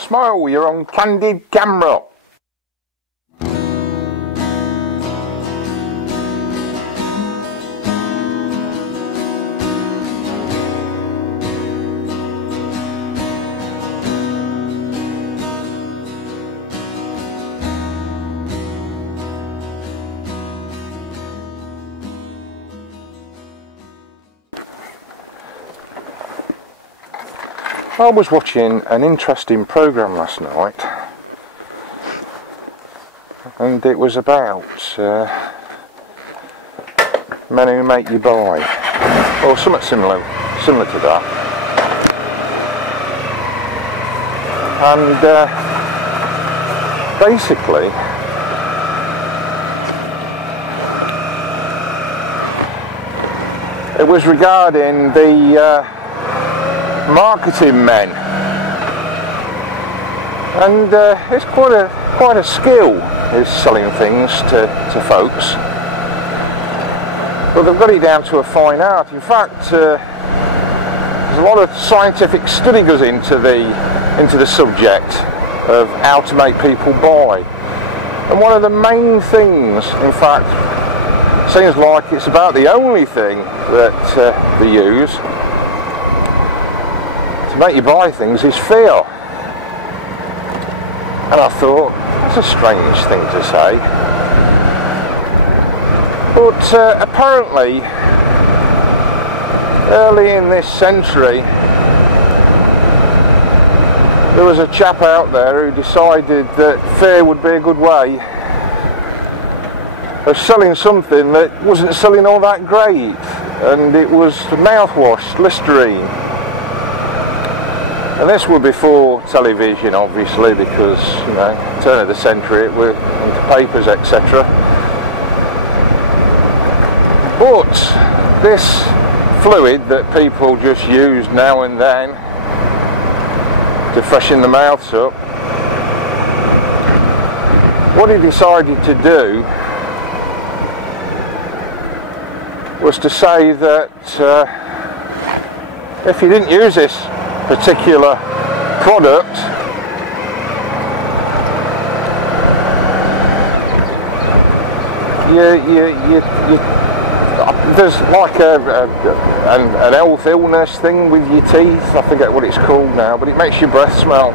Smile, you're on candid camera. I was watching an interesting programme last night, and it was about men who make you buy, or something similar to that. And basically, it was regarding the marketing men, and it's quite a skill, is selling things to folks, but they've got it down to a fine art. In fact, there's a lot of scientific study goes into the subject of how to make people buy, and one of the main things, in fact, seems like it's about the only thing that they use to make you buy things, is fear. And I thought, that's a strange thing to say. But apparently, early in this century, there was a chap out there who decided that fear would be a good way of selling something that wasn't selling all that great, and it was mouthwash, Listerine. And this was before television, obviously, because, you know, turn of the century, it were into papers, etc. But this fluid that people just use now and then to freshen the mouths up, what he decided to do was to say that if you didn't use this particular product, there's like an health illness thing with your teeth, I forget what it's called now, but it makes your breath smell.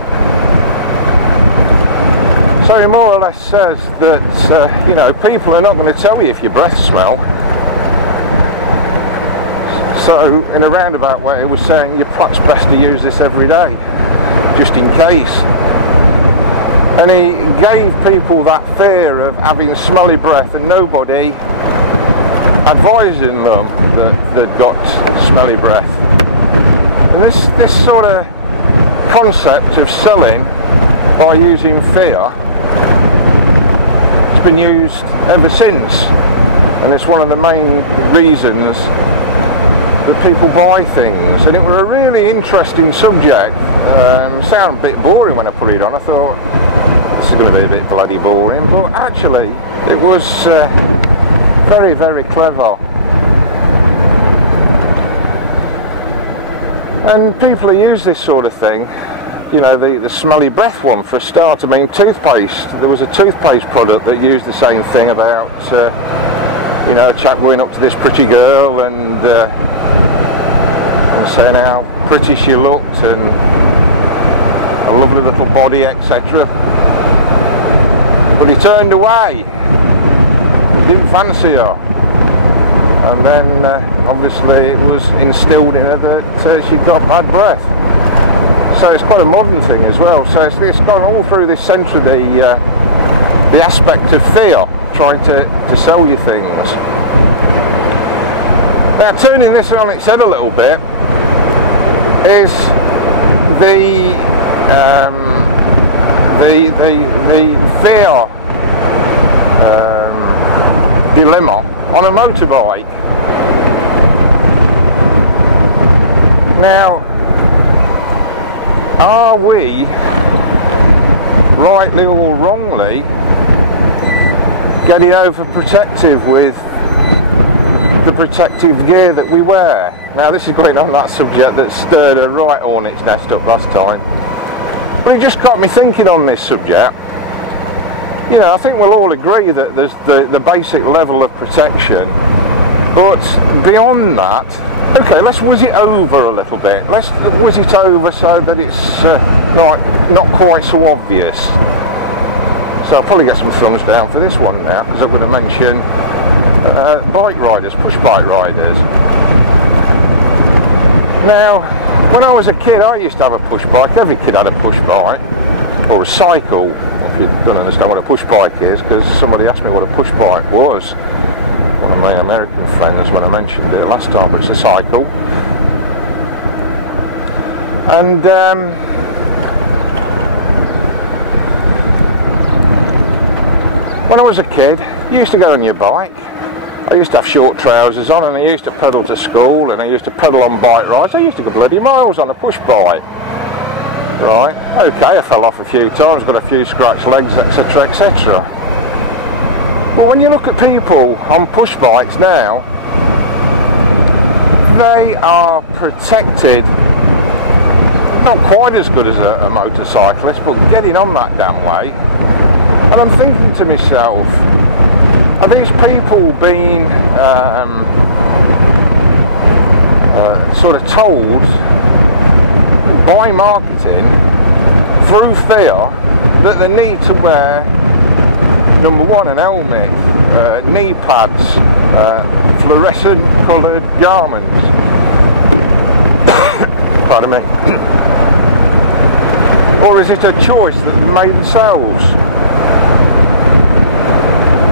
So he more or less says that you know, people are not going to tell you if your breath smell. So, in a roundabout way, it was saying you're perhaps best to use this every day, just in case. And he gave people that fear of having smelly breath, and nobody advising them that they'd got smelly breath. And this sort of concept of selling by using fear has been used ever since, and it's one of the main reasons that people buy things. And it was a really interesting subject. Sounded a bit boring when I put it on. I thought, this is going to be a bit bloody boring, but actually it was very, very clever. And people who use this sort of thing, you know, the smelly breath one for a start. I mean, toothpaste, there was a toothpaste product that used the same thing about you know, a chap going up to this pretty girl and saying how pretty she looked and a lovely little body, etc. But he turned away, didn't fancy her, and then obviously it was instilled in her that she'd got bad breath. So it's quite a modern thing as well. So it's gone all through this century, the aspect of fear, trying to sell you things. Now, turning this on its head a little bit is the fear dilemma on a motorbike. Now, are we, rightly or wrongly, getting overprotective with the protective gear that we wear? Now, this is going on that subject that stirred a right hornet's nest up last time. But it just got me thinking on this subject. You know, I think we'll all agree that there's the basic level of protection, but beyond that, okay, let's whiz it over a little bit. Let's whiz it over so that it's not quite so obvious. So I'll probably get some thumbs down for this one now, because I'm going to mention bike riders, push bike riders. Now, when I was a kid, I used to have a push bike. Every kid had a push bike, or a cycle. If you don't understand what a push bike is, because somebody asked me what a push bike was, one of my American friends, when I mentioned it last time, but it's a cycle. And when I was a kid, you used to go on your bike. I used to have short trousers on, and I used to pedal to school, and I used to pedal on bike rides. I used to go bloody miles on a push bike. Right, okay, I fell off a few times, got a few scratched legs, etc, etc. But when you look at people on push bikes now, they are protected, not quite as good as a motorcyclist, but getting on that damn way. And I'm thinking to myself, are these people being sort of told by marketing, through fear, that they need to wear, number one, an helmet, knee pads, fluorescent coloured garments? Pardon me. Or is it a choice that they made themselves?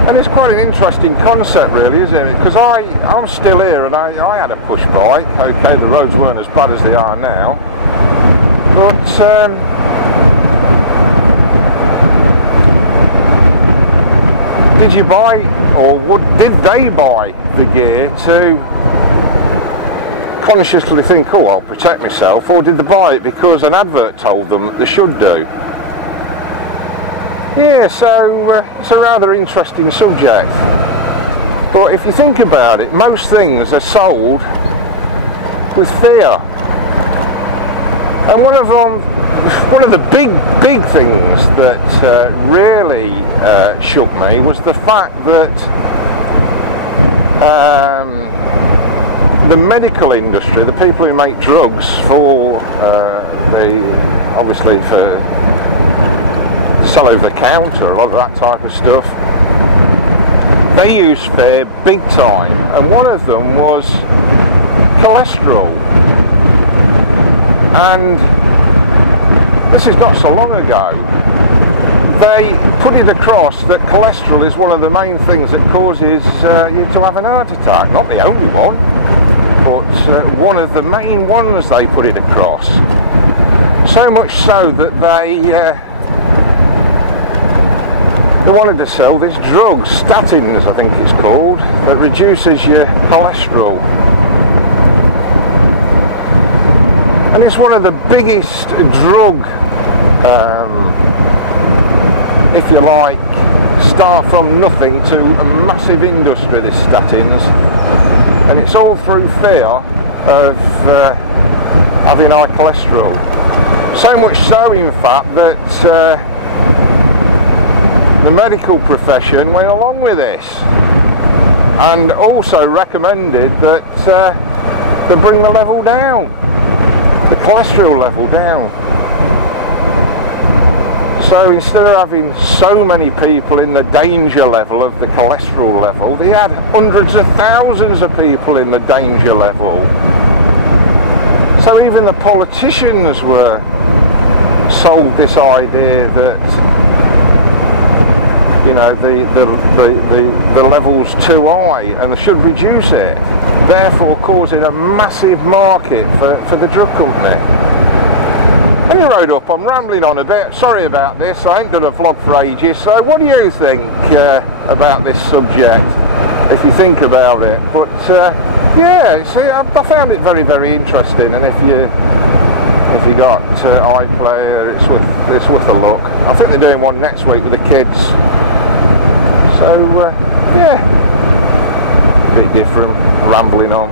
And it's quite an interesting concept, really, isn't it? Because I'm still here, and I had a push bike. Okay, the roads weren't as bad as they are now, but did you buy, or did they buy the gear to consciously think, oh, I'll protect myself, or did they buy it because an advert told them that they should do? Yeah, so it's a rather interesting subject. But if you think about it, most things are sold with fear. And one of the big things that really shook me was the fact that the medical industry, the people who make drugs for obviously for sell over the counter, a lot of that type of stuff, they use fear big time, and one of them was cholesterol. And this is not so long ago, they put it across that cholesterol is one of the main things that causes you to have an heart attack. Not the only one, but one of the main ones they put it across. So much so that they wanted to sell this drug, statins I think it's called, that reduces your cholesterol. And it's one of the biggest drug, if you like, start from nothing to a massive industry, this statins. And it's all through fear of having high cholesterol. So much so, in fact, that the medical profession went along with this, and also recommended that they bring the level down, the cholesterol level down. So instead of having so many people in the danger level of the cholesterol level, they had hundreds of thousands of people in the danger level. So even the politicians were sold this idea that, you know, the level's too high and they should reduce it, therefore causing a massive market for the drug company. And you rode up, I'm rambling on a bit, sorry about this, I ain't done a vlog for ages, so what do you think about this subject, if you think about it? But yeah, see, I found it very, very interesting, and if you got iPlayer, it's worth a look. I think they're doing one next week with the kids. So, yeah, a bit different, rambling on.